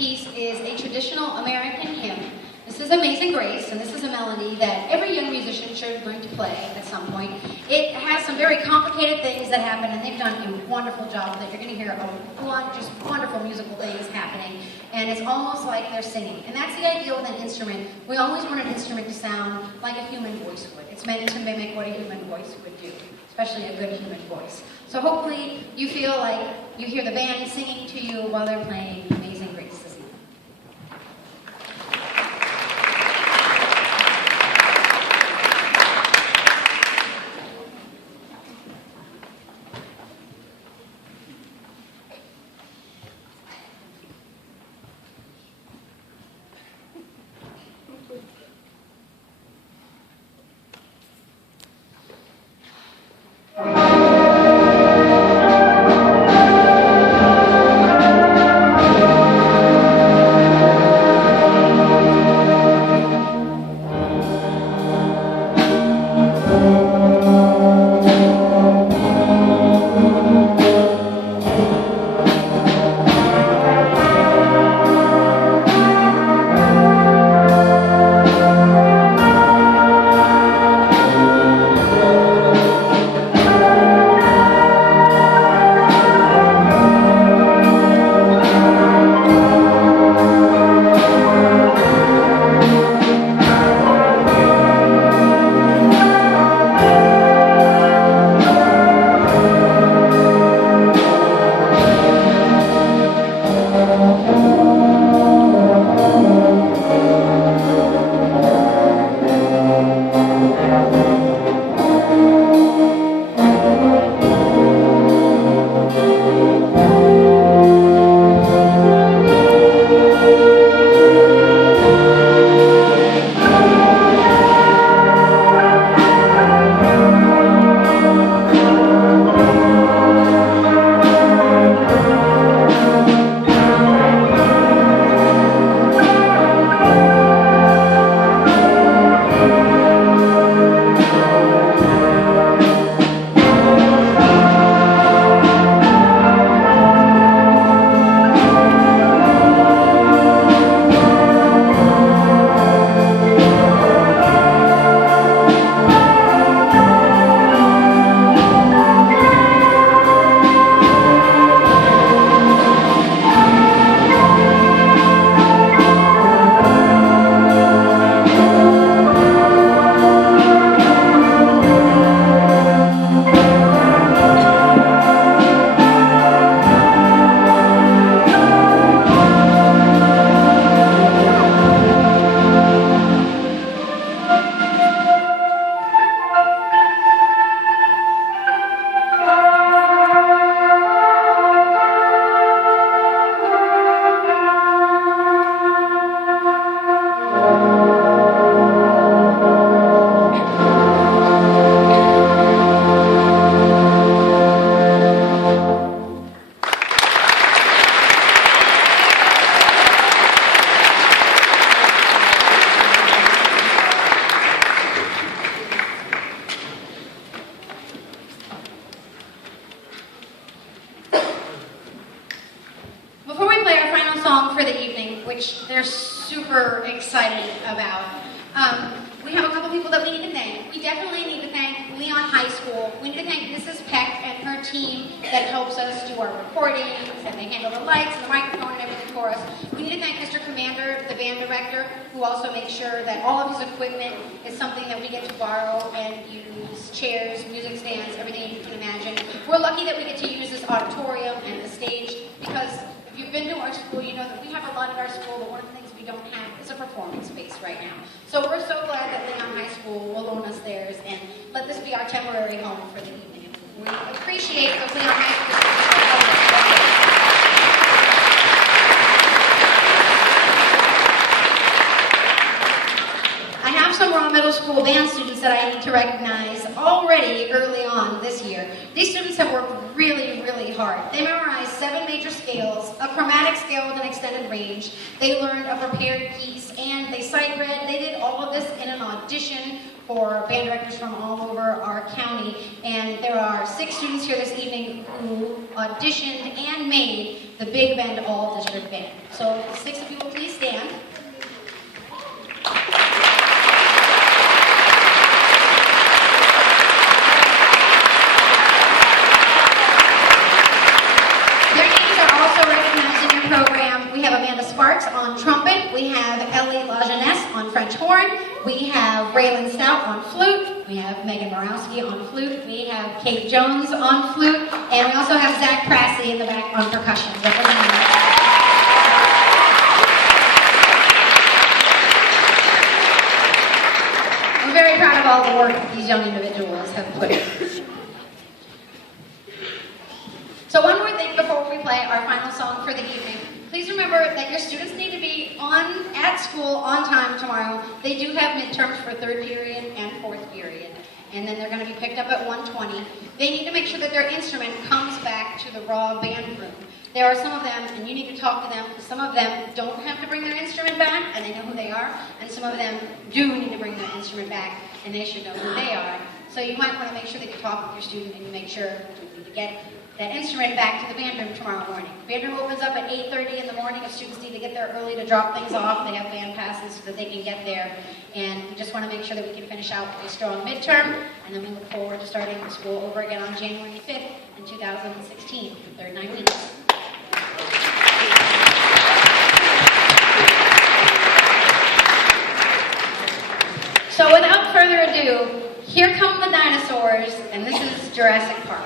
piece is a traditional American hymn. This is Amazing Grace, and this is a melody that every young musician should learn to play at some point. It has some very complicated things that happen, and they've done a wonderful job with it. You're going to hear a lot of just wonderful musical things happening, and it's almost like they're singing. And that's the idea with an instrument. We always want an instrument to sound like a human voice would. It's meant to mimic what a human voice would do, especially a good human voice. So hopefully you feel like you hear the band singing to you while they're playing Amazing Grace this evening. Which they're super excited about. We have a couple people that we need to thank. We definitely need to thank Leon High School. We need to thank Mrs. Peck and her team that helps us do our recordings, and they handle the lights and the microphone and everything for us. We need to thank Mr. Commander, the band director, who also makes sure that all of his equipment is something that we get to borrow and use. Chairs, music stands, everything you can imagine. We're lucky that we get to use this auditorium and the stage, because if you've been to our school, you know that we have a lot at our school, but one of the things we don't have is a performance space right now. So we're so glad that Leon High School will loan us theirs and let this be our temporary home for the evening. We appreciate the Leon High School. I have some Raw Middle School band students that I need to recognize already early on this year. These students have worked really, really hard. They memorized 7 major scales, a chromatic scale with an extended range. They learned a prepared piece, and they sight read. They did all of this in an audition for band directors from all over our county. And there are 6 students here this evening who auditioned and made the Big Bend All District Band. So 6 of you will please stand. We have Amanda Sparks on trumpet, we have Ellie Lajeunesse on French horn, we have Raylan Stout on flute, we have Megan Borowski on flute, we have Kate Jones on flute, and we also have Zach Prassey in the back on percussion. I'm very proud of all the work that these young individuals have put in. So one more thing before we play our final song for the evening. Please remember that your students need to be at school on time tomorrow. They do have midterms for 3rd period and 4th period. And then they're going to be picked up at 1:20. They need to make sure that their instrument comes back to the raw band room. There are some of them, and you need to talk to them, because some of them don't have to bring their instrument back, and they know who they are, and some of them do need to bring their instrument back, and they should know who they are. So you might want to make sure that you talk with your student and you make sure to get that instrument back to the band room tomorrow morning. Band room opens up at 8:30 in the morning. If students need to get there early to drop things off, they have band passes so that they can get there. And we just want to make sure that we can finish out with a strong midterm, and then we look forward to starting school over again on January 5th in 2016, the 3rd 9 weeks. So without further ado, here come the dinosaurs, and this is Jurassic Park.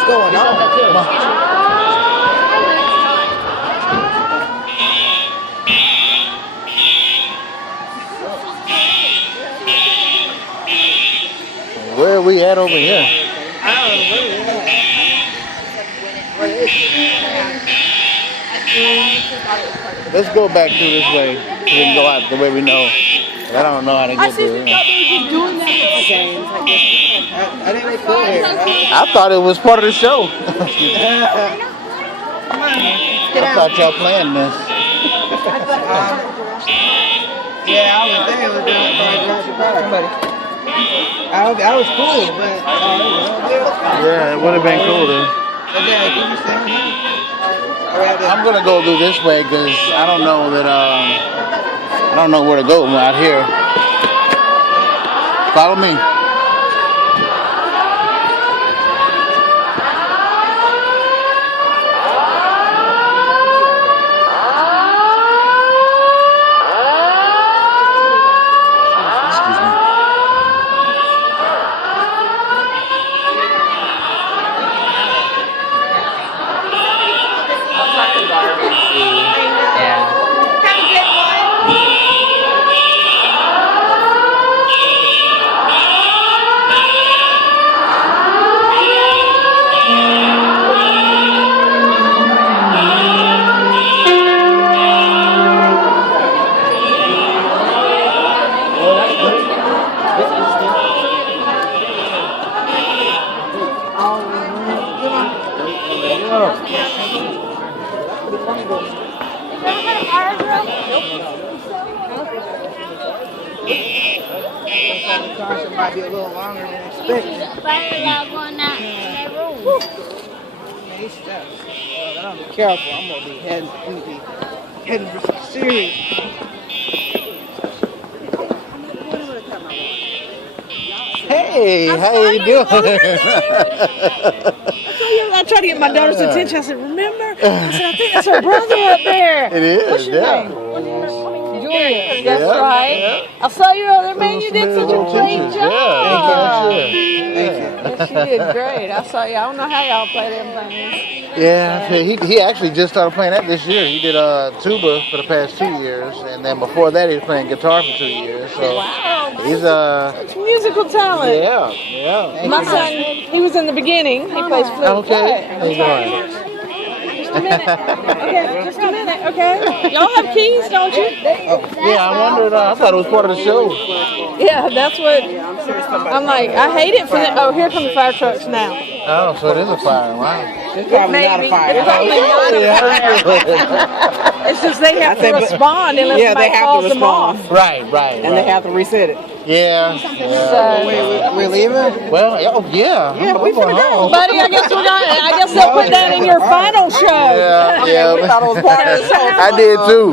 What's going on? Come on. Where are we at over here? Let's go back through this way. We can go out the way we know. I don't know how to get there. I think they could here. I thought it was part of the show. I thought y'all planned this. Yeah, I was there. I was cool, but Yeah, it would have been cool though. I'm gonna go do this way because I don't know that I don't know where to go out here. Follow me. The concert might be a little longer than expected. I'm be careful. I'm gonna be heading for some serious. Hey, how you doing? I tried to get my daughter's attention. I said, remember? I said, I think that's her brother up there. It is. What's your name? Julius. That's Yeah, right. yeah. I saw you earlier, man. You did such a great job. Yeah. Yes, you did great. I saw you. I don't know how y'all play them things. Yeah, he actually just started playing that this year. He did tuba for the past 2 years, and then before that he was playing guitar for 2 years. So Wow. he's It's musical talent. yeah. My son, he was in the beginning. He plays flute. Okay. How you doing? Just a minute. Okay, just a minute, okay? Y'all have keys, don't you? Yeah, I wondered. I thought it was part of the show. Yeah, that's what I'm like. I hate it for the. Oh, here come the fire trucks now. Oh, so it is a fire. Wow. It's probably not a fire. It's probably not a fire. It's just they have to respond unless somebody calls them off. Right. And they have to reset it. Yeah. So, We're leaving? Well, yeah. Yeah, we finna go. buddy, I guess they'll put that in your final show. Yeah. We thought it was part of the show. I did too.